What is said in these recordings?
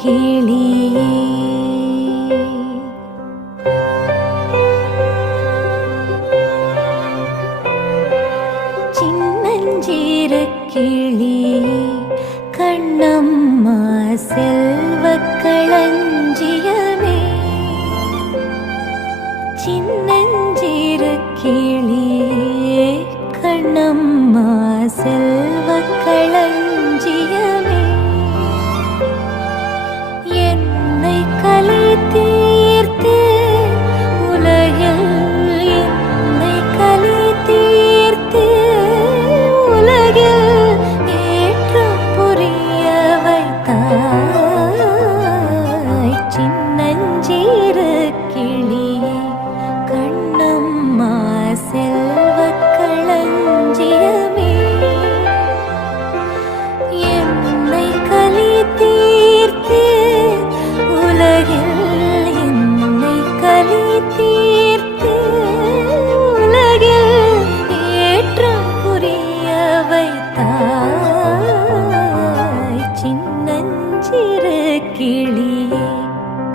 கிளியே சின்னஞ்சிறு கிளியே கண்ணம்மா செல்வக் களஞ்சியமே சின்னஞ்சிறு கிளியே கண்ணம்மா செல்வக் களஞ்சியமே என்னை கலை தீர்த்து உலகில் என்னை கலை தீர்த்து உலகில் ஏற்றம் புரிய வைத்தாய் சின்னஞ்சிறு கிளியே கண்ணம்மா செல்வக் களஞ்சியமே என்னை கலை தீர்த்து உலகில் என்னை கலை தீர்த்து உலகில் ஏற்றம் புரிய வைத்தாய் சின்னஞ்சிறு கிளியே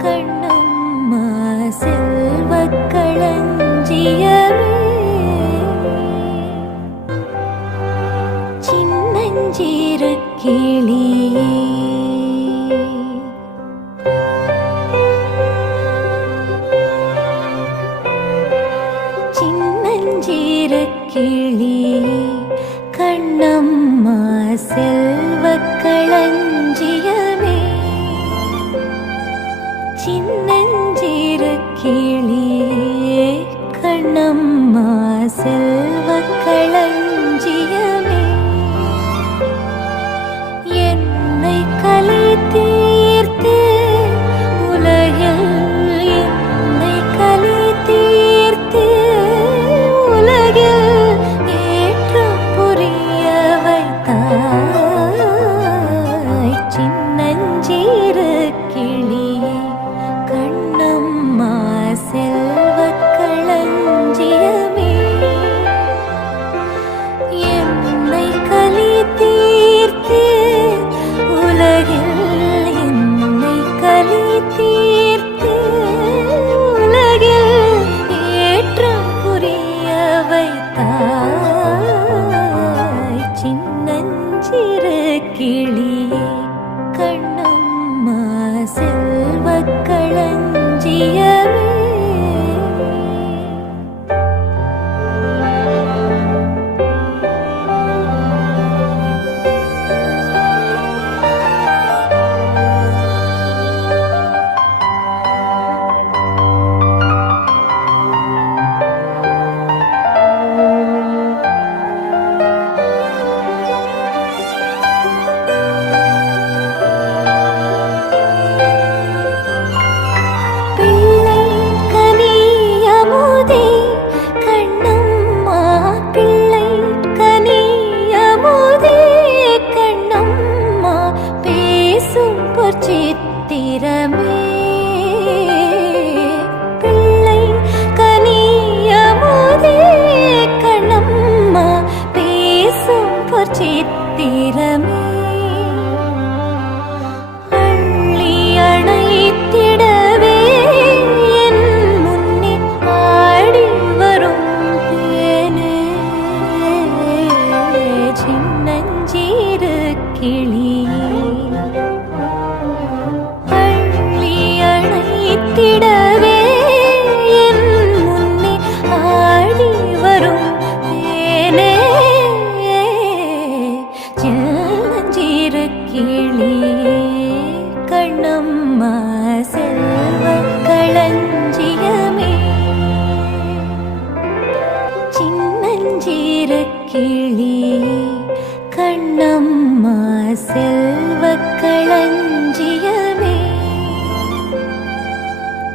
கண்ணம்மா செல்வக் களஞ்சியமே சின்னஞ்சிறு கிளியே சின்னஞ்சிறு கிளியே கண்ணம்மா செல்வக் களஞ்சியமே சின்னஞ்சிறு கிளியே கண்ணம்மா செல்வக் களஞ்சியமே என்னை கலை தீர்த்து உலகில் என்னை கலை தீர்த்து உலகில் ஏற்றம் புரிய வைத்தாய் சின்னஞ்சிறு கிளியே கண்ணம்மா செல்வக் களஞ்சியமே என்னை கலை தீர்த்து உலகில் என்னை கலை தீர்த்து உலகில் ஏற்றம் புரிய வைத்தாய் சின்னஞ்சிறு கிளியே கண்ணம்மா செல்வக் களஞ்சியமே பிள்ளை கனியமுதே கண்ணம்மா பிள்ளை கனியமுதே கண்ணம்மா பேசும் பொற்சித்திரமே பிள்ளை கனியமுதே கண்ணம்மா பேசும் பொற்சித்திரமே அள்ளி அணைத்திடவே என் முன்னே ஆடி வரும் தேனே சின்னஞ்சிறு கிளியே அள்ளி அணைத்திடவே என் முன்னே ஆடி வரும் தேனே சின்னஞ்சிறு கிளியே கண்ணம்மா செல்வக் களஞ்சியமே சின்னஞ்சிறு கிளியே கண்ணம்மா செல்வக் களஞ்சியமே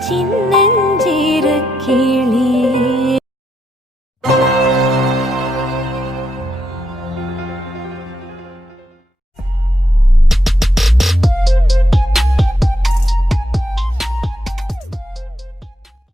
சின்னஞ்சிறு கிளியே